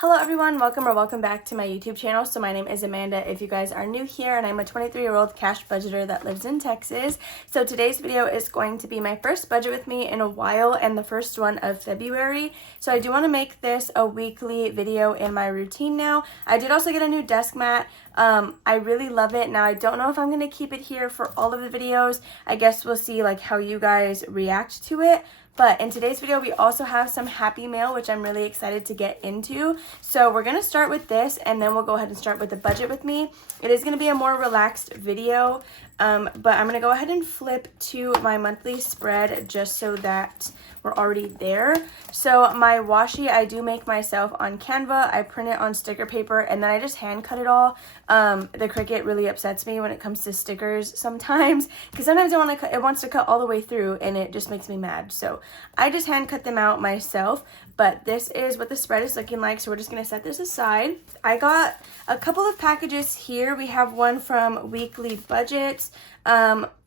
Hello everyone, welcome back to my YouTube channel. So my name is Amanda if you guys are new here, and I'm a 23-year-old cash budgeter that lives in Texas. So today's video is going to be my first budget with me in a while and the first one of February. So I do want to make this a weekly video in my routine now. I did also get a new desk mat. I really love it. Now I don't know if I'm going to keep it here for all of the videos. I guess we'll see like how you guys react to it. But in today's video, we also have some Happy Mail, which I'm really excited to get into. So we're going to start with this, and then we'll go ahead and start with the budget with me. It is going to be a more relaxed video, but I'm going to go ahead and flip to my monthly spread just so that we're already there. So my washi, I do make myself on Canva. I print it on sticker paper, and then I just hand cut it all. The Cricut really upsets me when it comes to stickers sometimes, because sometimes it wants to cut all the way through, and it just makes me mad. So I just hand cut them out myself, but this is what the spread is looking like. So we're just going to set this aside. I got a couple of packages here. We have one from Weekly Budgets.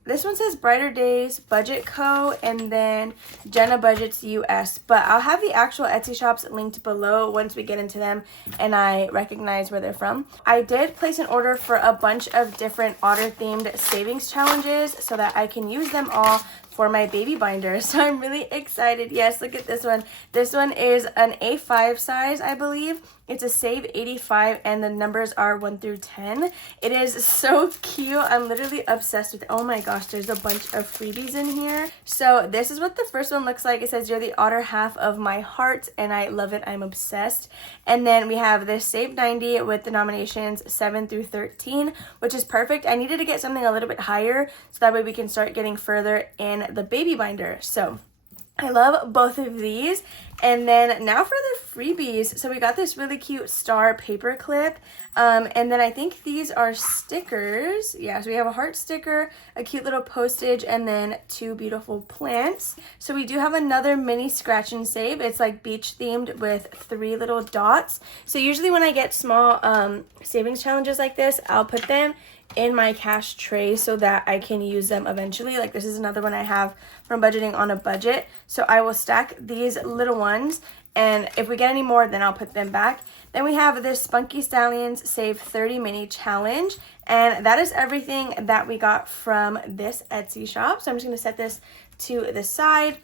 This one says BrighterDaysBudgetCo and then JennaBudgetsUS, but I'll have the actual Etsy shops linked below once we get into them and I recognize where they're from. I did place an order for a bunch of different otter themed savings challenges so that I can use them all for my baby binder. So I'm really excited. Yes, look at this one. This one is an A5 size, I believe. It's a Save 85 and the numbers are 1 through 10. It is so cute. I'm literally obsessed with it. Oh my gosh, there's a bunch of freebies in here. So this is what the first one looks like. It says, "You're the otter half of my heart," and I love it. I'm obsessed. And then we have this Save 90 with the nominations 7 through 13, which is perfect. I needed to get something a little bit higher so that way we can start getting further in the baby binder. So I love both of these. And then now for the freebies. So we got this really cute star paper clip. And then I think these are stickers. Yeah, so we have a heart sticker, a cute little postage, and then 2 beautiful plants. So we do have another mini scratch and save. It's like beach themed with 3 little dots. So usually when I get small savings challenges like this, I'll put them in my cash tray so that I can use them eventually. Like this is another one I have from Budgeting on a Budget. So I will stack these little ones, and if we get any more, then I'll put them back. Then we have this Spunky Stallions Save 30 mini challenge, and that is everything that we got from this Etsy shop. So I'm just going to set this to the side.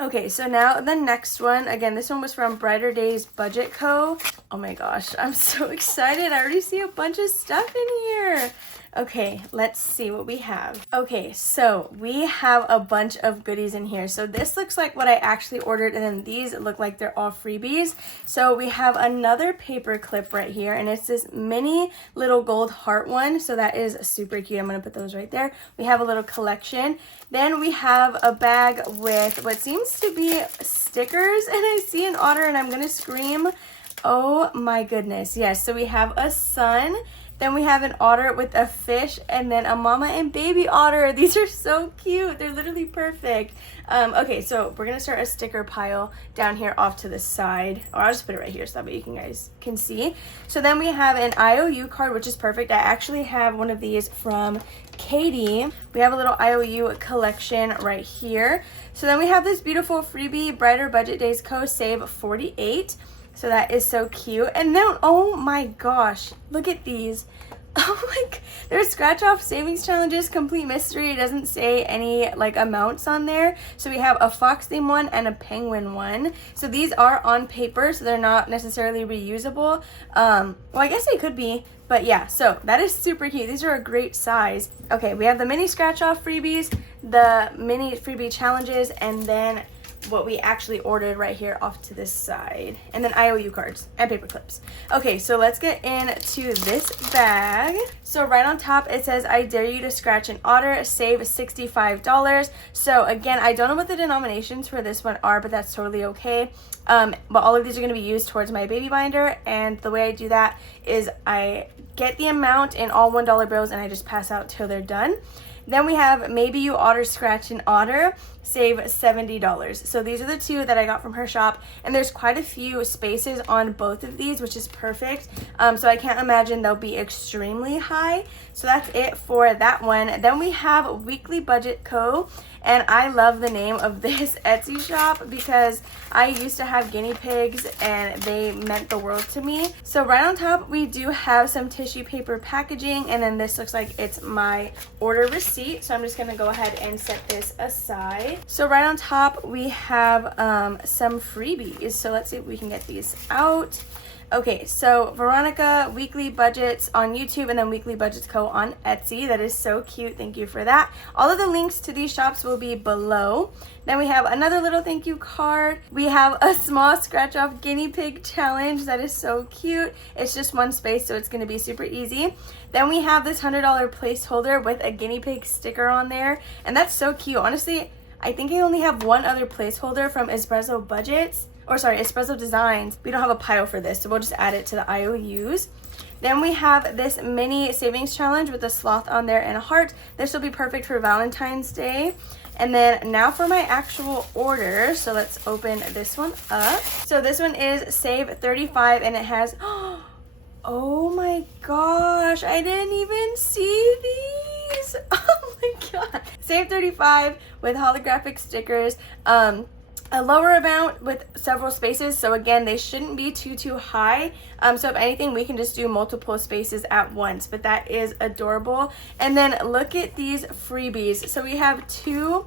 Okay, so now the next one, again, this one was from BrighterDaysBudgetCo. Oh my gosh, I'm so excited. I already see a bunch of stuff in here. Okay, let's see what we have. Okay, so we have a bunch of goodies in here. So this looks like what I actually ordered, and then these look like they're all freebies. So we have another paper clip right here, and it's this mini little gold heart one. So that is super cute. I'm gonna put those right there. We have a little collection. Then we have a bag with what seems to be stickers, and I see an otter and I'm gonna scream. Oh my goodness, yes. So we have a sun. Then we have an otter with a fish, and then a mama and baby otter. These are so cute. They're literally perfect. Okay, so we're gonna start a sticker pile down here off to the side. Or I'll just put it right here so that you guys can see. So then we have an IOU card, which is perfect. I actually have one of these from Katie. We have a little IOU collection right here. So then we have this beautiful freebie, BrighterBudgetDaysCo Save 48. So that is so cute. And then, oh my gosh, look at these. Oh my, there's scratch off savings challenges, complete mystery. It doesn't say any like amounts on there. So we have a fox theme one and a penguin one. So these are on paper, so they're not necessarily reusable. Well, I guess they could be, but yeah, so that is super cute. These are a great size. Okay, we have the mini scratch off freebies, the mini freebie challenges, and then what we actually ordered right here off to this side, and then IOU cards and paper clips. Okay, so let's get into this bag. So right on top it says, "I dare you to scratch an otter, save $65. So again, I don't know what the denominations for this one are, but that's totally okay. But all of these are going to be used towards my baby binder, and the way I do that is I get the amount in all $1 bills and I just pass out till they're done. Then we have Maybe You Otter Scratch an Otter, save $70. So these are the 2 that I got from her shop, and there's quite a few spaces on both of these, which is perfect. So I can't imagine they'll be extremely high. So that's it for that one. Then we have WheeklyBudgetsCo, And I love the name of this Etsy shop because I used to have guinea pigs and they meant the world to me. So right on top, we do have some tissue paper packaging, and then this looks like it's my order receipt. So I'm just gonna go ahead and set this aside. So right on top, we have some freebies. So let's see if we can get these out. Okay, so Veronica, Weekly Budgets on YouTube, and then WheeklyBudgetsCo on Etsy. That is so cute. Thank you for that. All of the links to these shops will be below. Then we have another little thank you card. We have a small scratch off guinea pig challenge. That is so cute. It's just one space, so it's going to be super easy. Then we have this $100 placeholder with a guinea pig sticker on there, and that's so cute. Honestly, I think I only have one other placeholder from Espresso Designs. We don't have a pile for this, so we'll just add it to the IOUs. Then we have this mini savings challenge with a sloth on there and a heart. This will be perfect for Valentine's Day. And then now for my actual order. So let's open this one up. So this one is Save 35, and it has, oh my gosh, I didn't even see these. Oh my god. Save 35 with holographic stickers. A lower amount with several spaces, so again, they shouldn't be too high. So if anything, we can just do multiple spaces at once, but that is adorable. And then look at these freebies. So we have two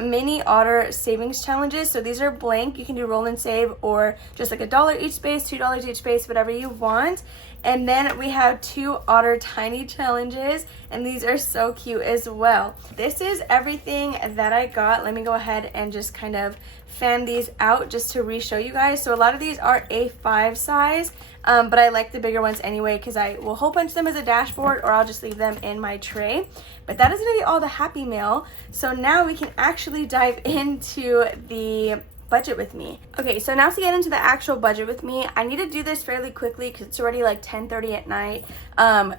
mini otter savings challenges. So these are blank. You can do roll and save, or just like $1 each space, $2 each space, whatever you want. And then we have two otter tiny challenges, and these are so cute as well. This is everything that I got. Let me go ahead and just kind of fan these out just to re-show you guys. So a lot of these are A5 size, but I like the bigger ones anyway because I will hole punch them as a dashboard, or I'll just leave them in my tray. But that is going to be all the Happy Mail. So now we can actually dive into the budget with me. Okay, so now to get into the actual budget with me, I need to do this fairly quickly because it's already like 10:30 at night.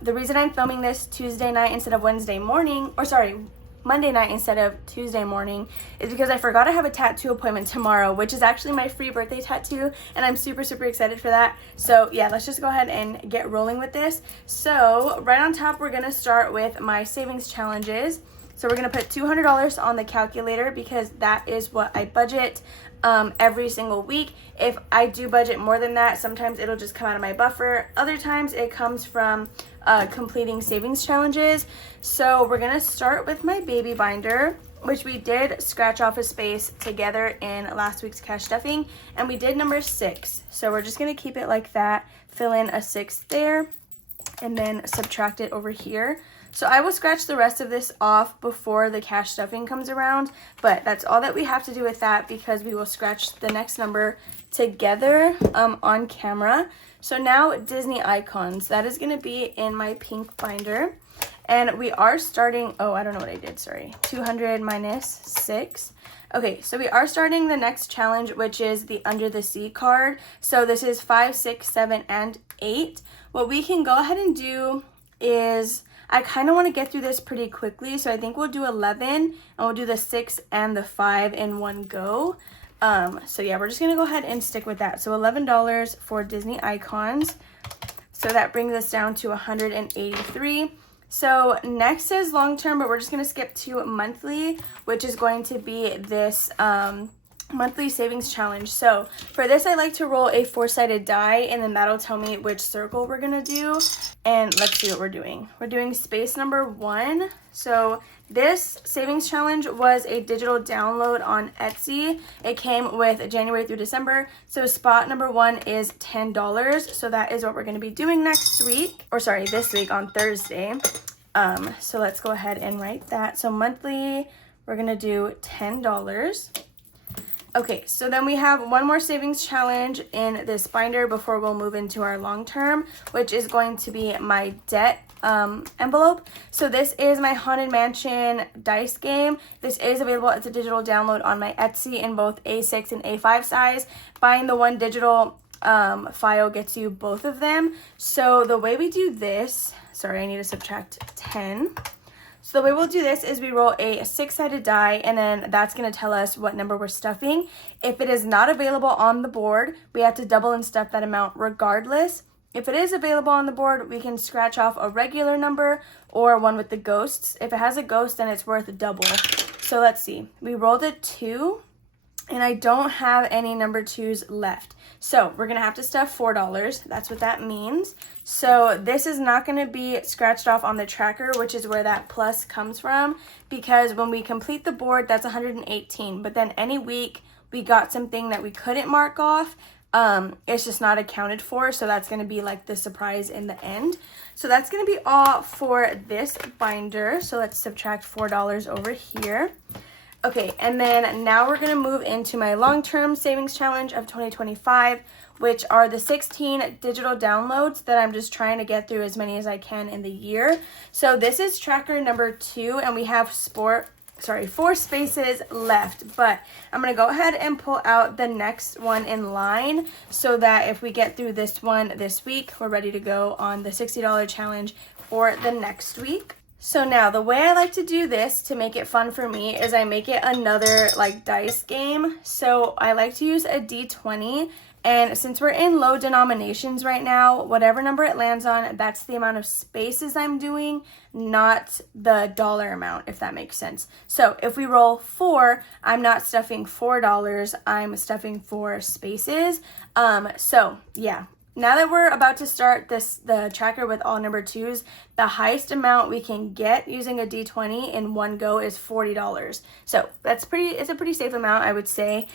The reason I'm filming this Tuesday night instead of Wednesday morning, or sorry, Monday night instead of Tuesday morning, is because I forgot I have a tattoo appointment tomorrow, which is actually my free birthday tattoo, and I'm super excited for that. So yeah, let's just go ahead and get rolling with this. So right on top, we're gonna start with my savings challenges. So we're gonna put $200 on the calculator because that is what I budget every single week. If I do budget more than that, sometimes it'll just come out of my buffer. Other times it comes from completing savings challenges. So we're gonna start with my baby binder, which we did scratch off a space together in last week's cash stuffing, and we did number 6. So we're just gonna keep it like that, fill in a 6 there, and then subtract it over here. So I will scratch the rest of this off before the cash stuffing comes around, but that's all that we have to do with that because we will scratch the next number together on camera. So now Disney icons, that is gonna be in my pink binder. And we are starting, oh, I don't know what I did, sorry. 200 minus 6. Okay, so we are starting the next challenge, which is the Under the Sea card. So this is 5, 6, 7, and 8. What we can go ahead and do is, I kind of want to get through this pretty quickly, so I think we'll do 11, and we'll do the 6 and the 5 in one go. So yeah, we're just going to go ahead and stick with that. So $11 for Disney icons. So that brings us down to 183. So next is long term, but we're just going to skip to monthly, which is going to be this monthly savings challenge. So for this, I like to roll a 4-sided die, and then that'll tell me which circle we're gonna do. And let's see what we're doing. We're doing space number 1. So this savings challenge was a digital download on Etsy. It came with January through December. So spot number 1 is $10. So that is what we're gonna be doing next week, or sorry, this week on Thursday. So let's go ahead and write that. So monthly, we're gonna do $10. Okay, so then we have one more savings challenge in this binder before we'll move into our long term, which is going to be my debt envelope. So this is my Haunted Mansion dice game. This is available as a digital download on my Etsy in both A6 and A5 size. Buying the one digital file gets you both of them. So the way we do this, sorry, I need to subtract 10. So the way we'll do this is we roll a 6-sided die, and then that's going to tell us what number we're stuffing. If it is not available on the board, we have to double and stuff that amount regardless. If it is available on the board, we can scratch off a regular number or one with the ghosts. If it has a ghost, then it's worth double. So let's see. We rolled a 2, and I don't have any number 2s left. So we're going to have to stuff $4. That's what that means. So this is not going to be scratched off on the tracker, which is where that plus comes from, because when we complete the board, that's 118. But then any week we got something that we couldn't mark off, it's just not accounted for. So that's going to be like the surprise in the end. So that's going to be all for this binder. So let's subtract $4 over here. Okay, and then now we're going to move into my long-term savings challenge of 2025, which are the 16 digital downloads that I'm just trying to get through as many as I can in the year. So this is tracker number 2, and we have 4 spaces left, but I'm going to go ahead and pull out the next one in line so that if we get through this one this week, we're ready to go on the $60 challenge for the next week. So now the way I like to do this to make it fun for me is I make it another like dice game. So I like to use a D20, and since we're in low denominations right now, whatever number it lands on, that's the amount of spaces I'm doing, not the dollar amount, if that makes sense. So if we roll 4, I'm not stuffing $4, I'm stuffing 4 spaces. So yeah. Now that we're about to start the tracker with all number 2s, the highest amount we can get using a D20 in one go is $40. So it's a pretty safe amount, I would say.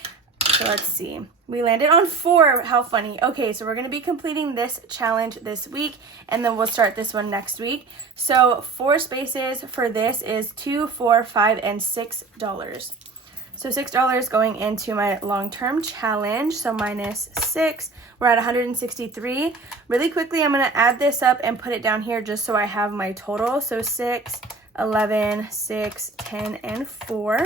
So let's see. We landed on 4. How funny. Okay, so we're going to be completing this challenge this week, and then we'll start this one next week. So 4 spaces for this is $2, $4, $5, and $6. So $6 going into my long-term challenge. So minus 6, we're at 163. Really quickly, I'm going to add this up and put it down here just so I have my total. So 6, 11, 6, 10, and 4.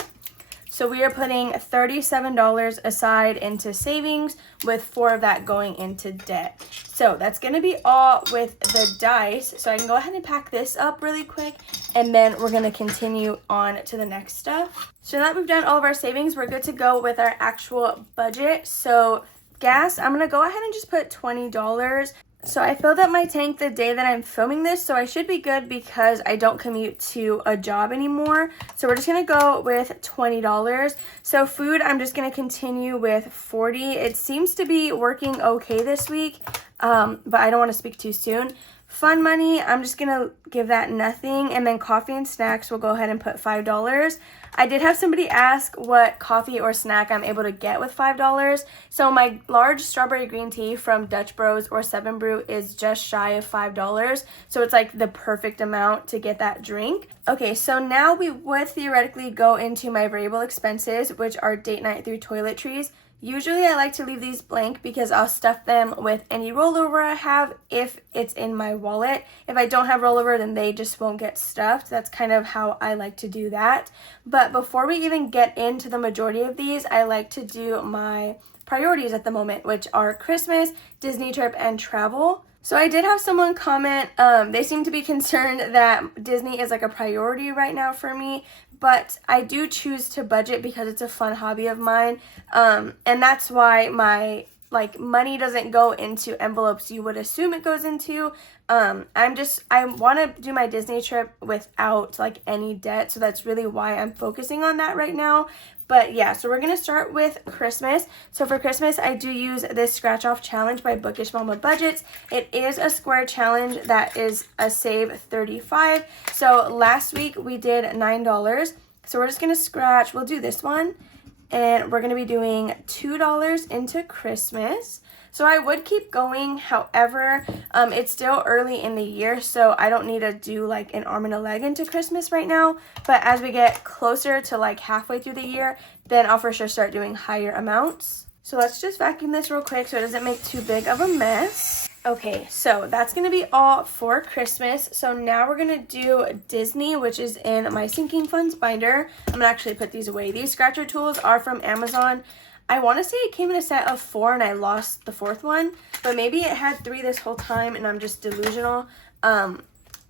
So we are putting $37 aside into savings, with 4 of that going into debt. So that's going to be all with the dice. So I can go ahead and pack this up really quick, and then we're going to continue on to the next stuff. So now that we've done all of our savings, we're good to go with our actual budget. So gas, I'm going to go ahead and just put $20. So I filled up my tank the day that I'm filming this, so I should be good because I don't commute to a job anymore. So we're just going to go with $20. So food, I'm just going to continue with $40. It seems to be working okay this week, but I don't want to speak too soon. Fun money, I'm just going to give that nothing. And then coffee and snacks, we'll go ahead and put $5. I did have somebody ask what coffee or snack I'm able to get with $5. So my large strawberry green tea from Dutch Bros or 7 Brew is just shy of $5. So it's like the perfect amount to get that drink. Okay, so now we would theoretically go into my variable expenses, which are date night through toiletries. Usually I like to leave these blank because I'll stuff them with any rollover I have if it's in my wallet. If I don't have rollover, then they just won't get stuffed. That's kind of how I like to do that. But before we even get into the majority of these, I like to do my priorities at the moment, which are Christmas, Disney trip, and travel. So I did have someone comment, they seem to be concerned that Disney is like a priority right now for me, but I do choose to budget because it's a fun hobby of mine, and that's why my money doesn't go into envelopes you would assume it goes into. I want to do my Disney trip without like any debt, so that's really why I'm focusing on that right now. But yeah, so we're going to start with Christmas. So for Christmas, I do use this scratch off challenge by BrighterDaysBudgetCo. It is a square challenge that is a save 35. So last week we did $9. So we're just going to scratch, we'll do this one, and we're going to be doing $2 into Christmas. So I would keep going, however, it's still early in the year, so I don't need to do like an arm and a leg into Christmas right now. But as we get closer to like halfway through the year, then I'll for sure start doing higher amounts. So let's just vacuum this real quick so it doesn't make too big of a mess. Okay, so that's going to be all for Christmas. So now we're going to do Disney, which is in my sinking funds binder. I'm going to actually put these away. These scratcher tools are from Amazon. I want to say it came in a set of 4 and I lost the 4th one, but maybe it had 3 this whole time and I'm just delusional. I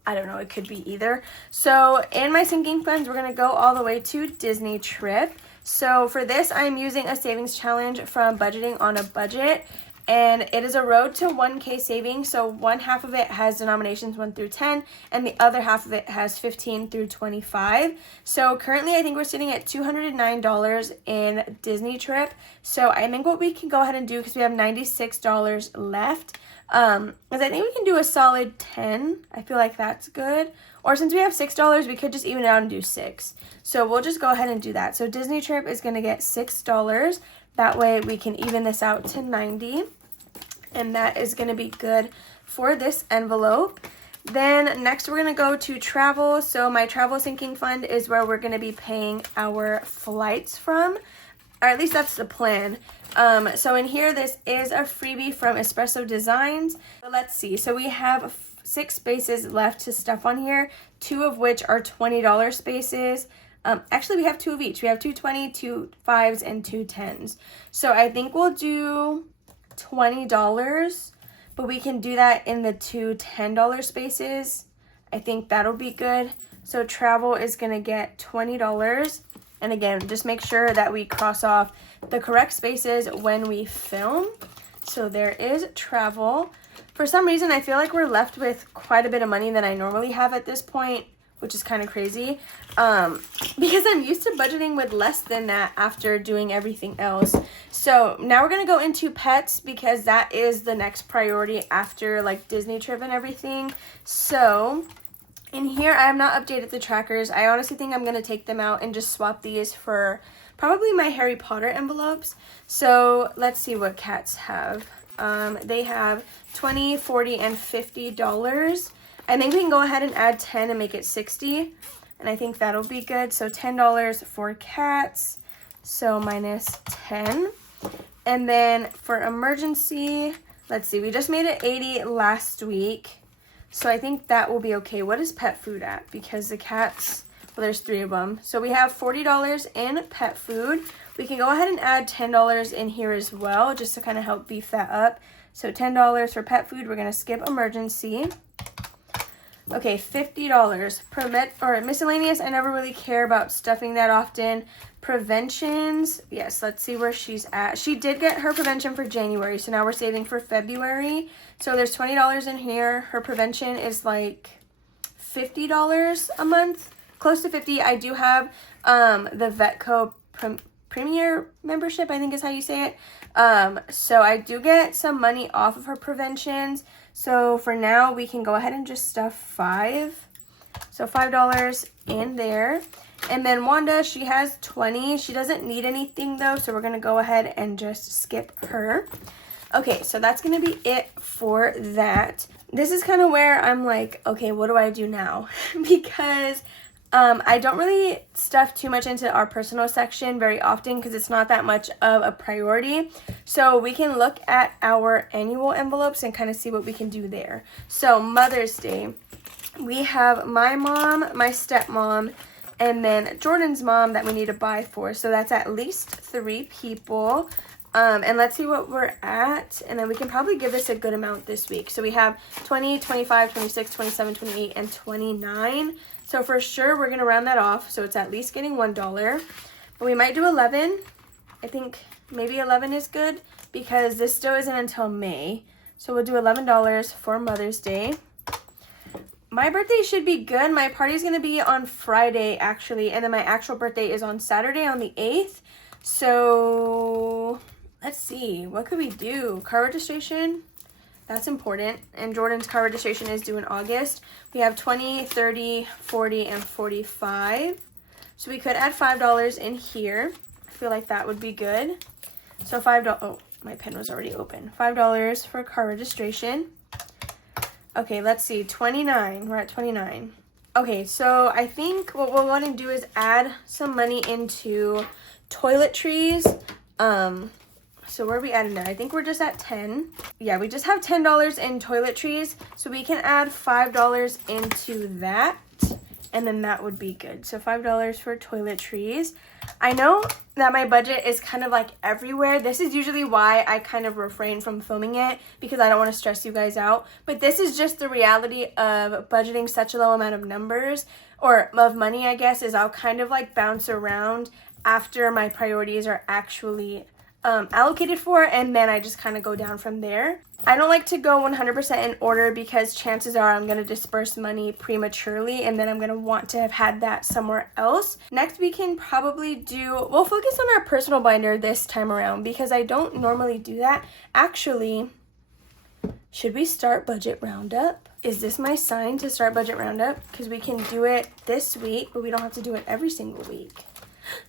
don't know, it could be either. So in my sinking funds, we're going to go all the way to Disney trip. So for this, I'm using a savings challenge from Budgeting on a Budget. and it is a road to 1K savings. So one half of it has denominations 1 through 10, and the other half of it has 15 through 25. So currently I think we're sitting at $209 in Disney trip. So I think what we can go ahead and do, because we have $96 left, is I think we can do a solid 10. I feel like that's good. Or since we have $6, we could just even it out and do 6. So we'll just go ahead and do that. So Disney trip is going to get $6. That way we can even this out to 90. And that is going to be good for this envelope. Then next we're going to go to travel. So my travel sinking fund is where we're going to be paying our flights from. Or at least that's the plan. So in here, this is a freebie from Espresso Designs. So let's see. So we have 6 spaces left to stuff on here, 2 of which are $20 spaces. Actually, we have 2 of each. We have 2 20, 2 5s, and 2 10s. So I think we'll do $20, but we can do that in the 2 $10 spaces. I think that'll be good. So travel is going to get $20. And again, just make sure that we cross off the correct spaces when we film. So there is travel. For some reason, I feel like we're left with quite a bit of money than I normally have at this point, which is kind of crazy, because I'm used to budgeting with less than that after doing everything else. So now we're going to go into pets, because that is the next priority after like Disney trip and everything. So in here, I have not updated the trackers. I honestly think I'm going to take them out and just swap these for probably my Harry Potter envelopes. So let's see what cats have. They have $20, $40, and $50. I think we can go ahead and add 10 and make it 60. And I think that'll be good. So $10 for cats. So minus 10. And then for emergency, let's see. We just made it 80 last week. So I think that will be okay. What is pet food at? Because the cats, well, there's 3 of them. So we have $40 in pet food. We can go ahead and add $10 in here as well, just to kind of help beef that up. So $10 for pet food. We're going to skip emergency. Okay, $50. Prevent or miscellaneous. I never really care about stuffing that often. Preventions. Yes, let's see where she's at. She did get her prevention for January, so now we're saving for February. So there's $20 in here. Her prevention is like $50 a month, close to 50. I do have the VetCo Premier membership, I think is how you say it. So I do get some money off of her preventions. So for now, we can go ahead and just stuff 5. So $5 in there. And then Wanda, she has 20. She doesn't need anything though, so we're going to go ahead and just skip her. Okay, so that's going to be it for that. This is kind of where I'm like, okay, what do I do now? Because I don't really stuff too much into our personal section very often because it's not that much of a priority. So we can look at our annual envelopes and kind of see what we can do there. So Mother's Day, we have my mom, my stepmom, and then Jordan's mom that we need to buy for. So that's at least 3 people. And let's see what we're at. And then we can probably give this a good amount this week. So we have 20, 25, 26, 27, 28, and 29. So for sure, we're going to round that off. So it's at least getting $1. But we might do 11. I think maybe 11 is good because this still isn't until May. So we'll do $11 for Mother's Day. My birthday should be good. My party's going to be on Friday, actually. And then my actual birthday is on Saturday on the 8th. So let's see. What could we do? Car registration? That's important. And Jordan's car registration is due in August. We have 20, 30, 40, and 45. So we could add $5 in here. I feel like that would be good. So $5. Oh, my pen was already open. $5 for car registration. Okay, let's see. 29. We're at 29. Okay, so I think what we'll want to do is add some money into toiletries. So where are we adding now? I think we're just at 10. Yeah, we just have $10 in toiletries. So we can add $5 into that. And then that would be good. So $5 for toiletries. I know that my budget is kind of like everywhere. This is usually why I kind of refrain from filming it because I don't want to stress you guys out. But this is just the reality of budgeting such a low amount of numbers or of money, I guess, is I'll kind of like bounce around after my priorities are actually allocated for, and then I just kind of go down from there. I don't like to go 100% in order because chances are I'm going to disperse money prematurely and then I'm going to want to have had that somewhere else. Next we can probably we'll focus on our personal binder this time around because I don't normally do that. Actually, should we start budget roundup? Is this my sign to start budget roundup? Because we can do it this week, but we don't have to do it every single week.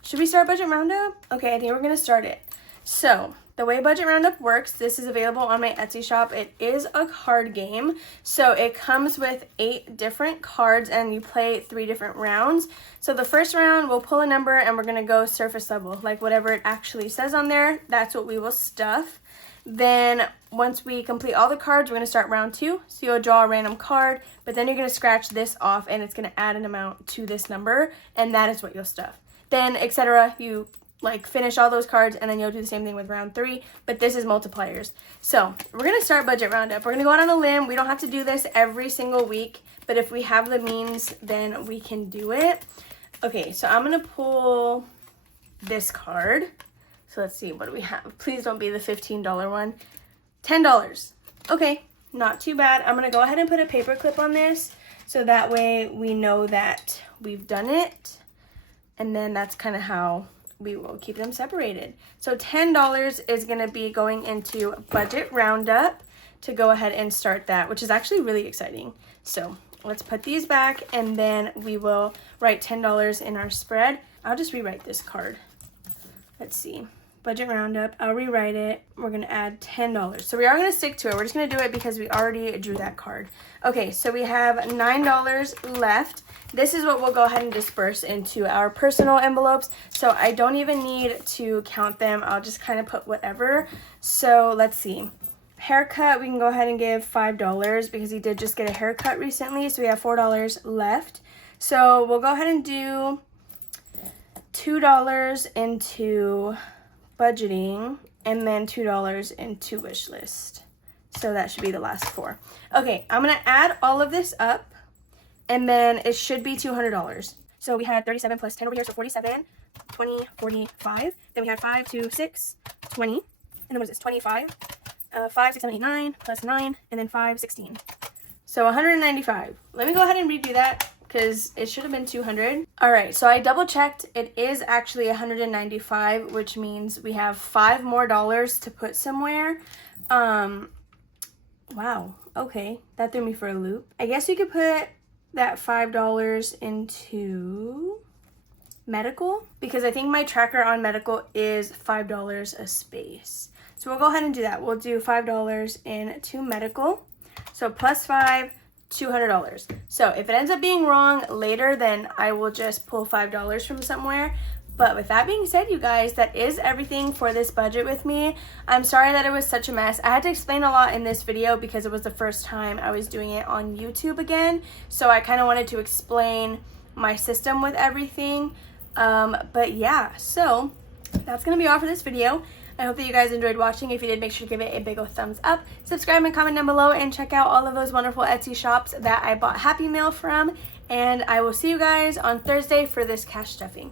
Should we start budget roundup? Okay, I think we're going to start it. So the way Budget Roundup works, this is available on my Etsy shop. It is a card game. So it comes with 8 different cards and you play 3 different rounds. So the first round, we'll pull a number and we're going to go surface level. Like whatever it actually says on there, that's what we will stuff. Then once we complete all the cards, we're going to start round 2. So you'll draw a random card, but then you're going to scratch this off and it's going to add an amount to this number. And that is what you'll stuff. Then, etc. You like finish all those cards and then you'll do the same thing with round 3, but this is multipliers. So we're going to start budget roundup. We're going to go out on a limb. We don't have to do this every single week, but if we have the means, then we can do it. Okay, so I'm going to pull this card. So let's see, what do we have? Please don't be the $15 one. $10. Okay, not too bad. I'm going to go ahead and put a paper clip on this so that way we know that we've done it. And then that's kind of how we will keep them separated. So $10 is going to be going into budget roundup to go ahead and start that, which is actually really exciting. So let's put these back and then we will write $10 in our spread. I'll just rewrite this card. Let's see. Budget roundup. I'll rewrite it. We're going to add $10. So we are going to stick to it. We're just going to do it because we already drew that card. Okay, so we have $9 left. This is what we'll go ahead and disperse into our personal envelopes. So I don't even need to count them. I'll just kind of put whatever. So let's see. Haircut, we can go ahead and give $5 because he did just get a haircut recently. So we have $4 left. So we'll go ahead and do $2 into budgeting and then $2 into wish list. So that should be the last 4. Okay, I'm gonna add all of this up and then it should be $200. So we had 37 plus 10 over here, so 47, 20, 45. Then we had 5, 2, 6, 20. And then what is this, 25? 5, 6, 7, 8, 9, plus 9, and then 5, 16. So 195. Let me go ahead and redo that because it should have been 200. All right, so I double checked. It is actually 195, which means we have $5 more to put somewhere. Wow, okay, that threw me for a loop. I guess you could put that $5 into medical because I think my tracker on medical is $5 a space. So we'll go ahead and do that. We'll do $5 into medical. So plus 5, $200. So if it ends up being wrong later, then I will just pull $5 from somewhere. But with that being said, you guys, that is everything for this budget with me. I'm sorry that it was such a mess. I had to explain a lot in this video because it was the first time I was doing it on YouTube again. So I kind of wanted to explain my system with everything. But yeah, so that's going to be all for this video. I hope that you guys enjoyed watching. If you did, make sure to give it a big old thumbs up. Subscribe and comment down below and check out all of those wonderful Etsy shops that I bought Happy Mail from. And I will see you guys on Thursday for this cash stuffing.